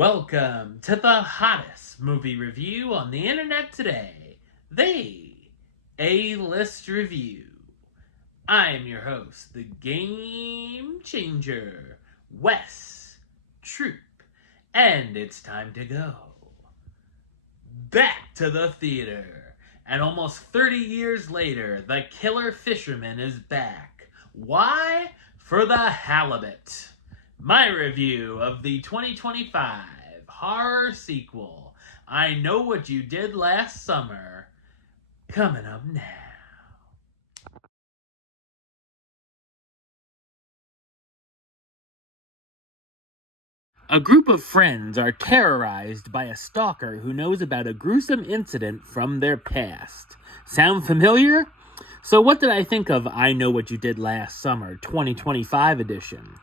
Welcome to the hottest movie review on the internet today, the A-List Review. I am your host, the Game Changer, Wes Troop, and it's time to go back to the theater. And almost 30 years later, the killer fisherman is back. Why? For the halibut. My review of the 2025 horror sequel, I Know What You Did Last Summer, coming up now. A group of friends are terrorized by a stalker who knows about a gruesome incident from their past. Sound familiar? So what did I think of I Know What You Did Last Summer 2025 edition?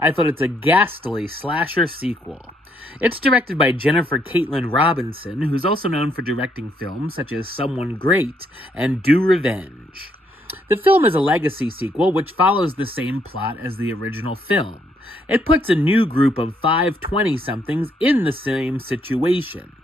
I thought it's a ghastly slasher sequel. It's directed by Jennifer Caitlin Robinson, who's also known for directing films such as Someone Great and Do Revenge. The film is a legacy sequel which follows the same plot as the original film. It puts a new group of 5 20-somethings in the same situation.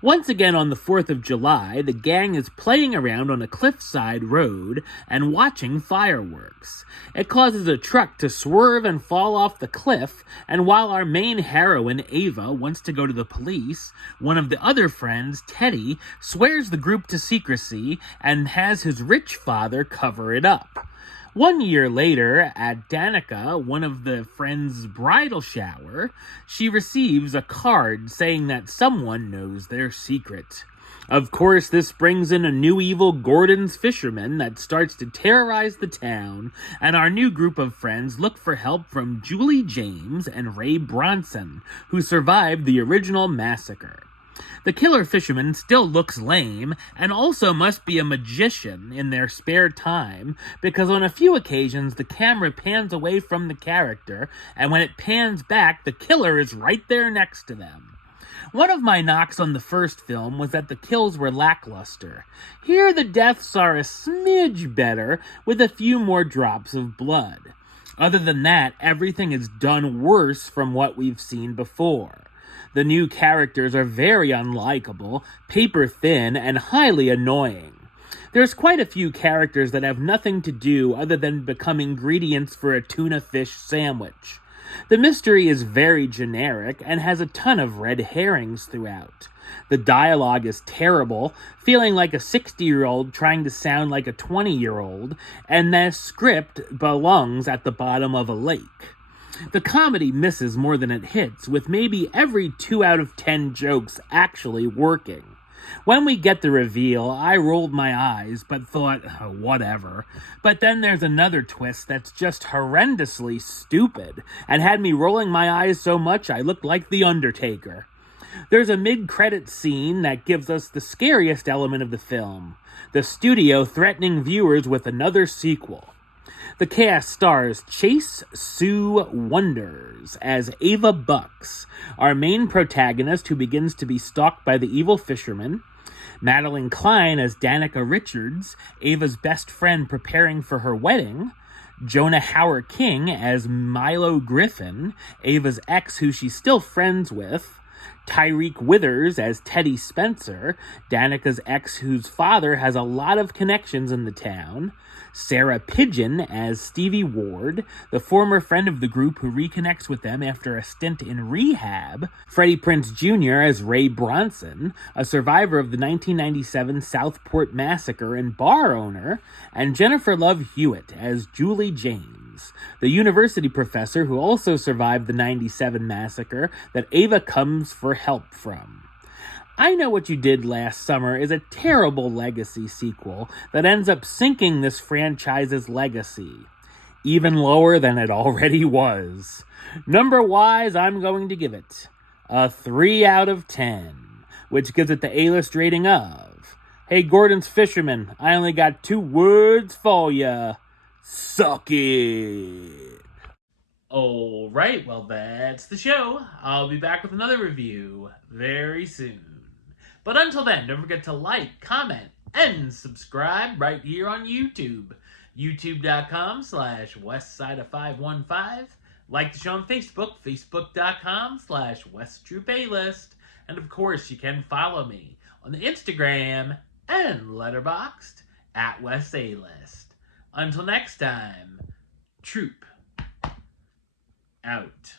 Once again on the 4th of July, the gang is playing around on a cliffside road and watching fireworks. It causes a truck to swerve and fall off the cliff, and while our main heroine, Ava, wants to go to the police, one of the other friends, Teddy, swears the group to secrecy and has his rich father cover it up. 1 year later, at Danica, one of the friends' bridal shower, she receives a card saying that someone knows their secret. Of course, this brings in a new evil Gordon's fisherman that starts to terrorize the town, and our new group of friends look for help from Julie James and Ray Bronson, who survived the original massacre. The killer fisherman still looks lame and also must be a magician in their spare time because on a few occasions the camera pans away from the character and when it pans back the killer is right there next to them. One of my knocks on the first film was that the kills were lackluster. Here the deaths are a smidge better with a few more drops of blood. Other than that, everything is done worse from what we've seen before. The new characters are very unlikable, paper-thin, and highly annoying. There's quite a few characters that have nothing to do other than become ingredients for a tuna fish sandwich. The mystery is very generic and has a ton of red herrings throughout. The dialogue is terrible, feeling like a 60-year-old trying to sound like a 20-year-old, and the script belongs at the bottom of a lake. The comedy misses more than it hits, with maybe every 2 out of 10 jokes actually working. When we get the reveal, I rolled my eyes, but thought, oh, whatever. But then there's another twist that's just horrendously stupid, and had me rolling my eyes so much I looked like The Undertaker. There's a mid-credit scene that gives us the scariest element of the film, the studio threatening viewers with another sequel. The cast stars Chase Sue Wonders as Ava Bucks, our main protagonist who begins to be stalked by the evil fisherman, Madeline Klein as Danica Richards, Ava's best friend preparing for her wedding, Jonah Hauer-King as Milo Griffin, Ava's ex who she's still friends with, Tyreek Withers as Teddy Spencer, Danica's ex whose father has a lot of connections in the town, Sarah Pigeon as Stevie Ward, the former friend of the group who reconnects with them after a stint in rehab, Freddie Prinze Jr. as Ray Bronson, a survivor of the 1997 Southport Massacre and bar owner, and Jennifer Love Hewitt as Julie James, the university professor who also survived the 97 massacre that Ava comes for help from. I Know What You Did Last Summer is a terrible legacy sequel that ends up sinking this franchise's legacy, even lower than it already was. Number-wise, I'm going to give it a 3 out of 10, which gives it the A-list rating of, hey Gordon's Fisherman, I only got 2 words for ya. Suck it. Alright, well that's the show. I'll be back with another review very soon. But until then, don't forget to like, comment, and subscribe right here on YouTube. YouTube.com/Westside515 Like the show on Facebook, facebook.com/WestTroopAlist. And of course, you can follow me on the Instagram and Letterboxd at WestAlist. Until next time, Troop out.